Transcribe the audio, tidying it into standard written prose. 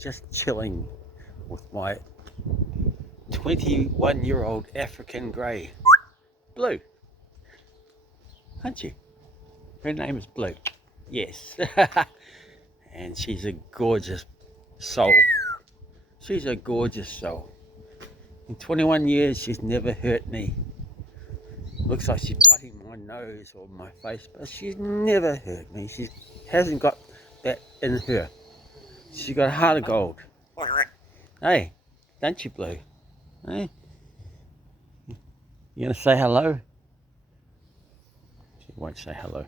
just chilling with my 21-year-old African grey, Blue, aren't you? Her name is Blue. Yes. And she's a gorgeous soul. She's a gorgeous soul. In 21 years, she's never hurt me. Looks like she's biting my nose or my face, but she's never hurt me. She hasn't got that in her. She's got a heart of gold. Hey, don't you, Blue? Hey? You gonna say hello? She won't say hello.